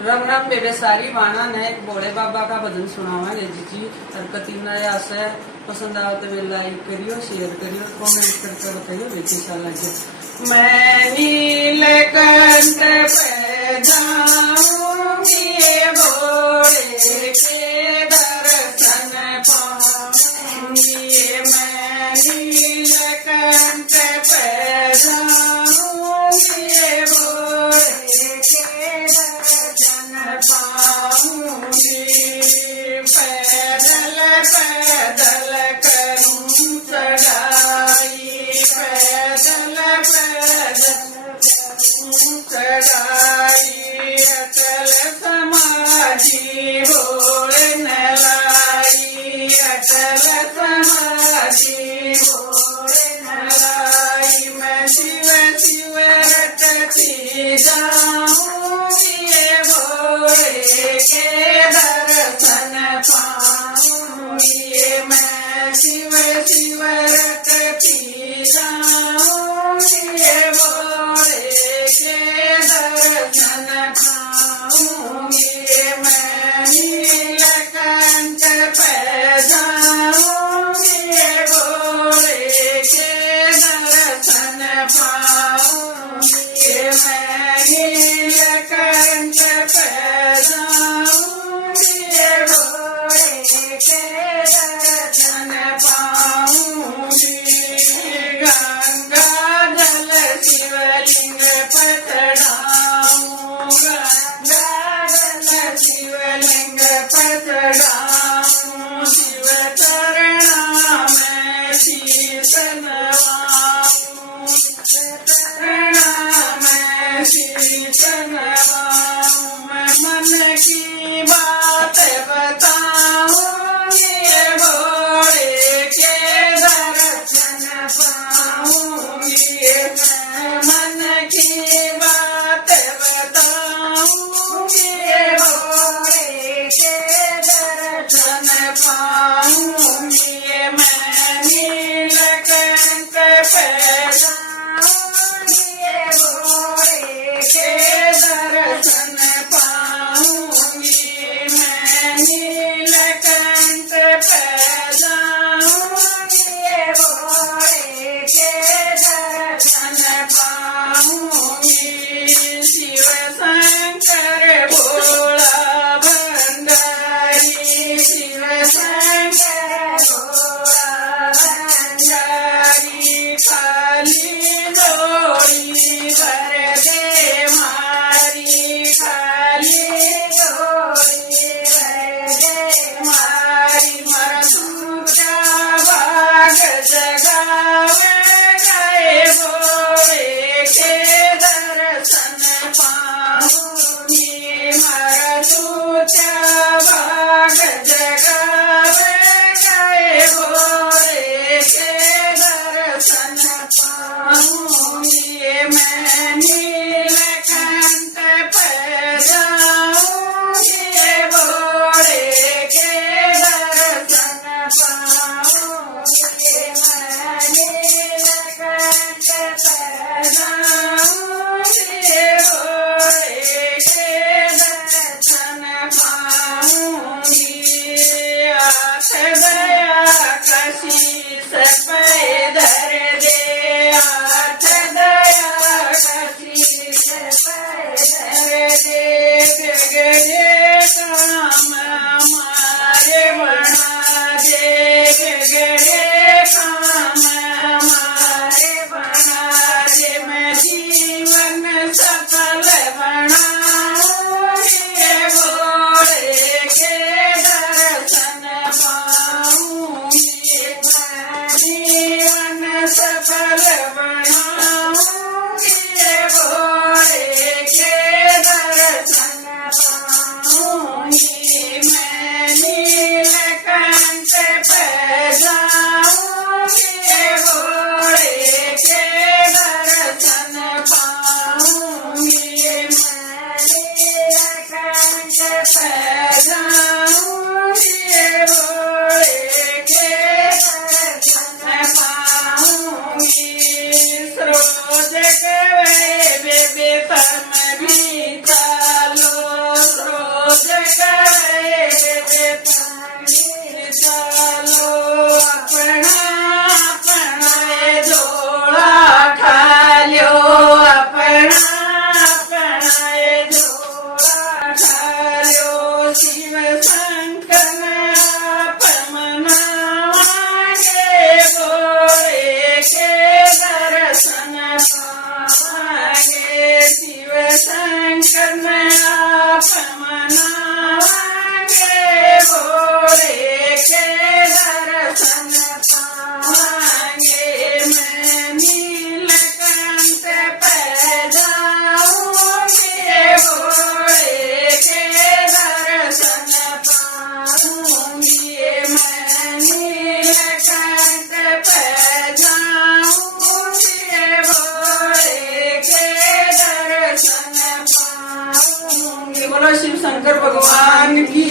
राम राम बेबे सारी वाणा ने एक भोले बाबा का भजन सुनावा जी हरकत नया से पसंद आओ तो वे लाइक करियो शेयर करियो कमेंट करके बताइयो कैसा लगे। मैं नीलकंठ पे जाऊंगी भोले के दर्शन पाऊंगी। मैं नीलकंठ पे जाऊंगी भोले के दर्शन पाऊंगी। पैदल पैदल करूं चढ़ाई, पैदल पैदल करूं चढ़ाई। अटल समाधि भोले न लाई, अटल समाधि भोले न लाई। मैं शिव शिव रटती जाऊंगी भोले के दर्शन पाऊंगी। मैं शिव शिव रटती जाऊंगी भोले के दर्शन पाऊंगी। मैं नीलकंठ पे जाऊंगी भोले के दर्शन पाऊंगी। मैं नीलकंठ पे जाऊंगी भोले के दर्शन पाऊंगी। गंगा जल शिवलिंग पर चढ़ाऊं, गंगा जल शिवलिंग पर चढ़ाऊं। शिव चरणा में शीश नवाऊं, चरणा में शीश नवाऊं। मैं मन की बात बताऊंगी भोले के दर्शन पाऊंगी। मैं मन की बात बताऊंगी भोले के दर्शन पाऊंगी। मैं नीलकंठ पे जाऊंगी भोले के दर्शन पाऊंगी। मैं नीलकंठ पे जाऊंगी भोले के दर्शन पाऊंगी। शिव शंकर भोला भंडारी, शिव शंकर भोला भंडारी। खाली डोली भर दे मारी, मनावांगे भोले के दर्शन पावांगे मैं नीलकंठ पे जाऊंगी भोले के दर्शन पाऊंगी मैं नीलकंठ पे जाऊंगी भोले के दर्शन पाऊंगी। बोलो शिव शंकर भगवान की